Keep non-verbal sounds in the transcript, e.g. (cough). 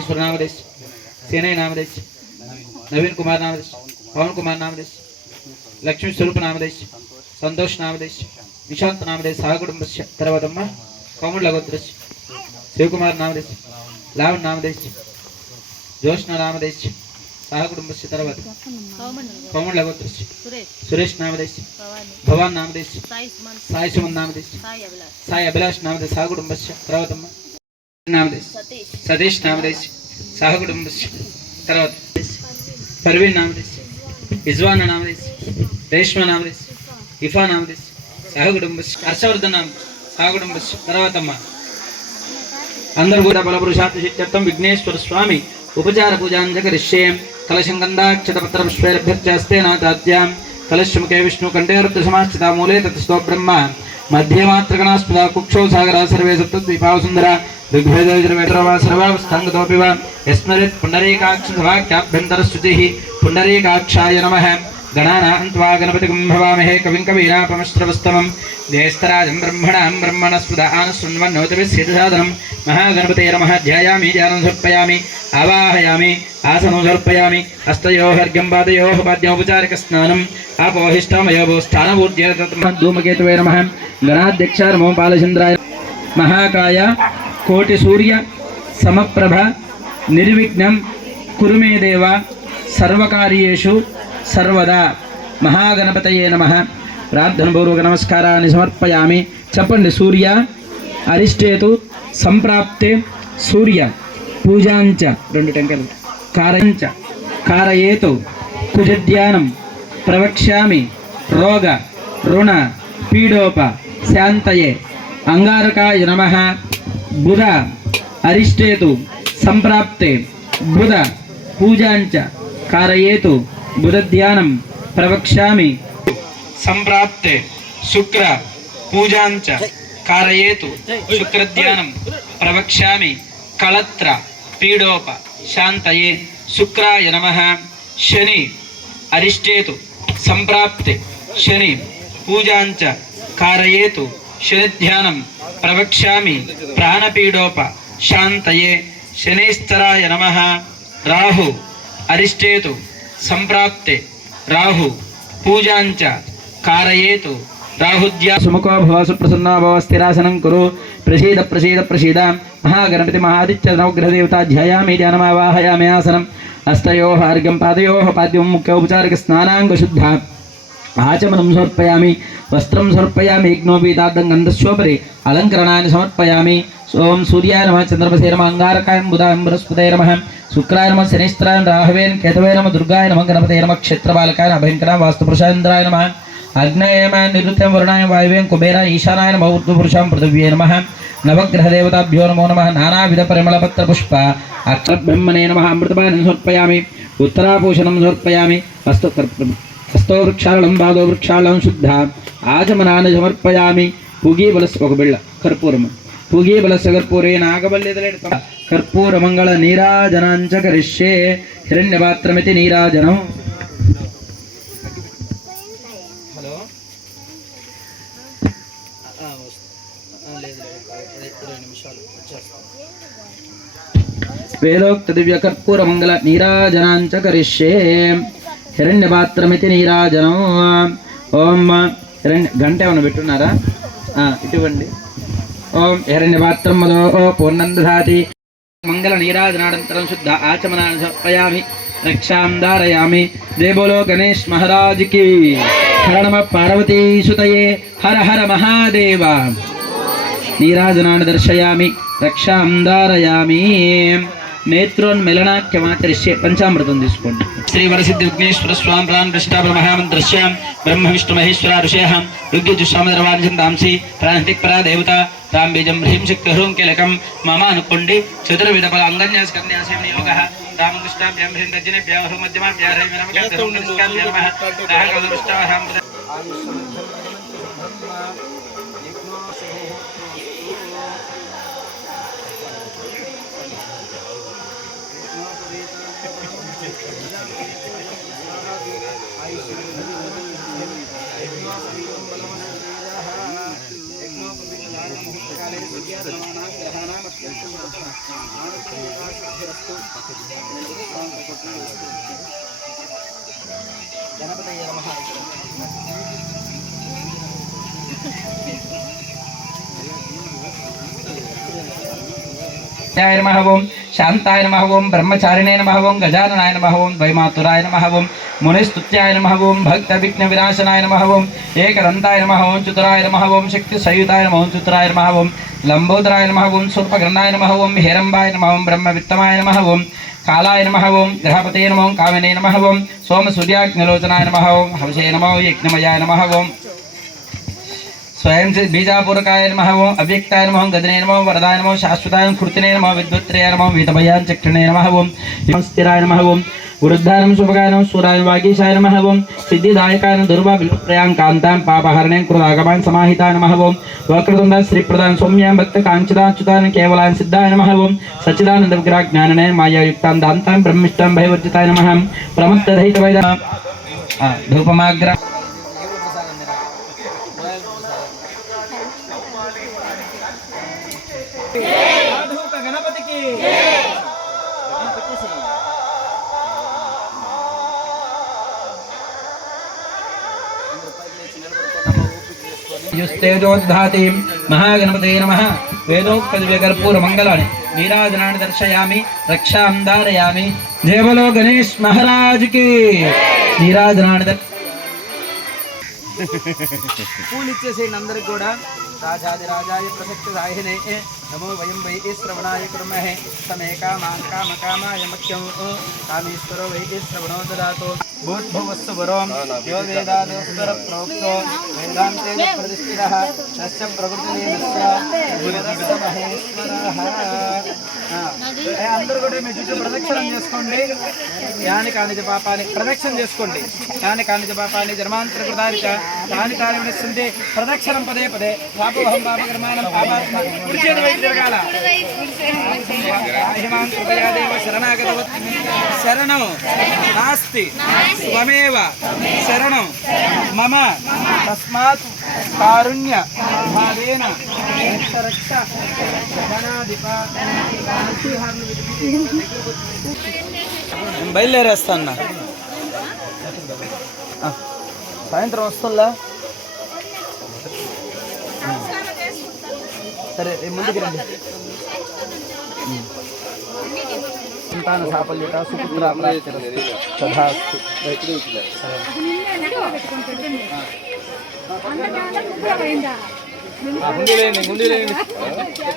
महेश्वर नामदेश सेनई नामदेश नवीन कुमार नामदेश पवन कुमार नामदेश లక్ష్మీ స్వరూప నామదేశ్ సంతోష్ నామదేశ్ నిశాంత్ నామదేశ్ సహకుటుంబస్య తర్వాతమ్మ కోమళ్ళ గోత్రస్ శివకుమార్ నామదేశ్ లావణ్ నామదేశ్ జోష్ణ నామదేశ్ సహకుటుంబస్య తర్వాత కోమళ్ళ గోత్రస్ సురేష్ సురేష్ నామదేశ్ భవాని భవాన్ నామదేశ్ సాయి సుమంత్ సాయి సుమన్ నామదేశ్ సాయి అభిలాష్ సాయి అభిలాష్ నామదేశ్ సహకుటుంబస్య తర్వాతమ్మ నామదేశ్. సతీష్. నామదేశ్. సహకుటుంబస్య తర్వాత పర్వీన్ నామదేశ్. ఇజ్వాన్ నామదేశ్. రేష్మ నామదేశ్. ఇఫా నామదేశ్. సహకుటుంబస్య హర్షవర్ధన్ నామ సహకుటుంబస్య తర్వాతమ్మ. అందరూ కూడా బలపురుషాత్ చిత్తం విఘ్నేశ్వర స్వామి ఉపచార పూజాంజకరిష్యే కలశం గంధాక్షతపత్ర పుష్పేరభ్యర్చాస్తే నాతాత్యాం కలశముఖే విష్ణు కంఠేరుద్ధ సమాస్థిత మూలే తత్స్తో బ్రహ్మ. మధ్య మాత్రగణాస్పద కుక్షౌ సాగర సర్వే దిగ్భేదేజరవేతరో పుండరీకాక్షాయ నమః గణానాం త్వా భవామహే కవిం కవీనాపమశ్రవస్తమం జ్యేష్టరాజం బ్రహ్మణాం బ్రహ్మణస్పృద ఆనశృణ్వన్నోతిభిశ్చేతసాధనం మహాగణపతే నమః ధ్యాయామి ఆవాహయామి ఆసనం సమర్పయామి హస్తయో పాద్యోపచారిక స్నానం ఆపోహిష్టమయోభో స్థానభూర్జ్యేతూమకేతవే నమః గణాధ్యక్షారమో పాలచంద్రాయ మహాకాయ కోటి సూర్య సమప్రభ నిర్విఘ్నం కురుమేదేవ సర్వకార్యేషు సర్వదా మహాగణపతయే నమ. ప్రార్థనపూర్వక నమస్కారాన్ని సమర్పయామి. చెప్పండి సూర్య అరిష్టేతు సంప్రాప్తే సూర్య పూజాంచ రెండు టెంకలు కారంచ కారయేతు కుజధ్యానం ప్రవక్ష్యామి రోగ రుణ పీడోప శాంతయే అంగారకాయ నమ. బుధ అరిష్టేతు సంప్రాప్తే బుధ పూజాంచ కారయేతు బుధ ధ్యానం ప్రవక్ష్యామి. సంప్రాప్తే శుక్ర పూజాంచ కారయేతు శుక్రధ్యానం ప్రవక్ష్యామి కళత్ర పీడోప శాంతయే శుక్రాయ నమ. శని అరిష్టేతు సంప్రాప్తే శని పూజాంచ కారయేతు శనిధ్యానం ప్రవక్ష్యామి ప్రాణపీడోప శాంతయే శనైస్తరాయ నమ. రాహు అరిష్టేతు సంప్రాప్తే. రాహు పూజాంచ కారయేతు. రాహుద్యా సుముఖో భవ సుప్రసన్నా భవ స్థిరాసనం కురు. ప్రసీద ప్రసీద ప్రసీద. మహాగణపతి మహాదిత్య నవగ్రహదేవత ధ్యాయామి ధ్యానమావాహయామి ఆసనం. హస్తయో అర్ఘం పాదయో పాద్యం ముఖ్యోపచారిక స్నానాంగశుద్ధ ఆచమనం సమర్పయామి. వస్త్రం సమర్పయామి యజ్ఞోపీతార్థం గంధస్యోపరి అలంకరణాన్ని సమర్పయామి ఓం సూర్యాయ నమ చంద్రమసే నమ అంగారకాయ బుధాయం బృహస్పతే నమ శుక్రాయ నమ శనిస్త్రాయ రాహవేన్ కేతవే నమ దుర్గాయ నమ గణపతే నమ క్షేత్రపాలకాయ క్షేత్రబాలకాయ వాస్తు వాస్తుపురుషాంద్రాయ నమ అగ్నయేమ నిరుత్యం వరుణాయ వాయువేం కుబేర ఈశానాయ నమ ఊర్ధ్వపురుషాం పృథివ్యే నమ నవగ్రహదేవతాభ్యో నమో నమ నానావిధ పరిమళపత్ర పుష్ప అక్షబ్రహ్మణే నమ అమృతపాన్ని సమర్పయామి ఉత్తరాభూషణం సమర్పయామి వస్తు హస్తో వృక్షాళం పాదో వృక్షాళం శుద్ధ ఆచమనాన్ని సమర్పయామి పుగీ బలస్ ఒక బిళ్ళ కర్పూరం పుగీ బలస్ కర్పూరే నాగబల్లిదలేడు కర్పూర మంగళ నీరాజనాంచ కరిష్యే హిరణ్యపాత్రమితి నీరాజనం హలో? వేదోక్త దివ్య కర్పూర మంగళ నీరాజనాంచ కరిష్యే హిరణ్యపాత్రమితి నీరాజనం ఓం హిరణ్య గంట ఏమైనా పెట్టున్నారా ఇటువంటి ఓం హిరణ్యపాత్రం మదో ఓ పూర్ణం మంగళ నీరాజనానంతరం శుద్ధ ఆచమనాన్ని సమర్పయామి రక్షాం ధారయామి దేవోలో గణేష్ మహారాజుకి హరణమ హర పార్వతీ సుతయే హర హర మహాదేవ నీరాజనాన్ని దర్శయామి రక్షాం ధారయామి నేత్రోన్మిలనాఖ్యమాచరిష్యే పంచామృతం తీసుకోండి శ్రీ వరసిద్ధి విఘ్నేశ్వర స్వామి ప్రాణ ప్రతిష్టాపన మహామంత్రస్యాం బ్రహ్మ విష్ణు మహేశ్వర ఋషేహం ఋగ్యజుష్టామదర్వాంఛందాంసి ప్రాణతిక్ పరా దేవత రాం బీజం హ్రీం శక్తి హ్రూం కీలకం మమ అనుకోండి చతుర్విధ ఫల అంగన్యాస్ కన్యాసేన యోగ రామకృష్ణాభ్యాం హ్రీం గర్జనేభ్యాం హ్రూం మధ్యమాభ్యాం హ్రీం నమః गणपतये नमः य नमः ओं शान्ताय ब्रह्मचारिणे नमः गजाननाय नमः द्वैमातुराय नमः मुनिस्तुत्याय नमः ओं भक्तविघ्नविनाशनाय नमः ओं एकदन्ताय नमः ओं चतुराय नमः ओं शक्तिसयुताय नमः ओं चतुराय नमः ओं लम्बोदराय नमः ओं सूर्पग्रन्नाय नमः ओं हेरम्बाय नमः ओं ब्रह्मवित्तमाय नमः ओं कालाय नमः ओं ग्रहपते नमः ओं कामिने नमः ओं सोमसूर्याग्निलोचनाय नमः ओं हंसे नमः यज्ञमयाय नमः ओं स्वयं से बीजापूरकाय नमः ओम अव्यक्ताय नमः ओम गदने नमः ओम वरदाय नमः ओम शाश्वताय ओम कृतिने नमः विद्वत्त्रयाय नमः ओम वेदभयान चक्षणे नमः ओम स्थिराय नमः ओम గురుద్ధారం శుభగానం సూరాయ వాగీశాయ నమ ఓం సిద్ధిదాయకాయ దుర్వా విలుప్రయాం కాంతాం పాపహరణే కృదాగమాం సమాహితాయ నమ ఓం వక్రతుంద శ్రీప్రదాన్ సౌమ్యాం భక్త కాంచిదాచ్యుతాన్ కేవలాన్ సిద్ధాయ నమ ఓం సచిదానంద విగ్రహ జ్ఞాననే మాయాయుక్తాం దాంతాం బ్రహ్మిష్టాం భయవర్జితాయ నమ ప్రమత్తరహిత వైద ధూపమాగ్ర గణపతికి యుస్తేజోద్ధాతి మహాగణపతే నమ వేదోక్తదివ్యకర్పూర మంగళాన్ని నీరాజనాన్ని దర్శయామి రక్షాం ధారయామి జయబలో గణేష్ మహారాజ్కి నీరాజనాన్ని దర్ పూలు ఇచ్చేసేయండి అందరికి కూడా రాజాది రాజాయ ప్రసక్తి రాహినే నమో వయం వై శ్రవణాయ కుర్మహే సమే కామాన్ కామ కామాయ మఖ్యం కామేశ్వరో వై శ్రవణో దదాతు అందరూ కూడా మీ చుట్టూ ప్రదక్షిణం చేసుకోండి। యాని కానిది పాపాన్ని ప్రదక్షిణ చేసుకోండి। యాని కానిది పాపాన్ని జన్మాంతర కృతానిక యాని కార్యమనిస్తుంది ప్రదక్షిణం పదే పదే పాపవహం పాపకర్మాణం పాపాత్మ కుడి చేతి వైపు శరణం నాస్తి త్వమేవ శరణం. మమ. తస్మాత్ కారుణ్య భావేన రక్ష (laughs) బయలుదేరేస్తా అన్న ఆ, సాయంత్రం వస్తుందా? సరే ముందుకు రండి. సంతాన సాఫల్యత సుపుత్ర ప్రాప్తిరస్తు. తథాస్తు అందరికీ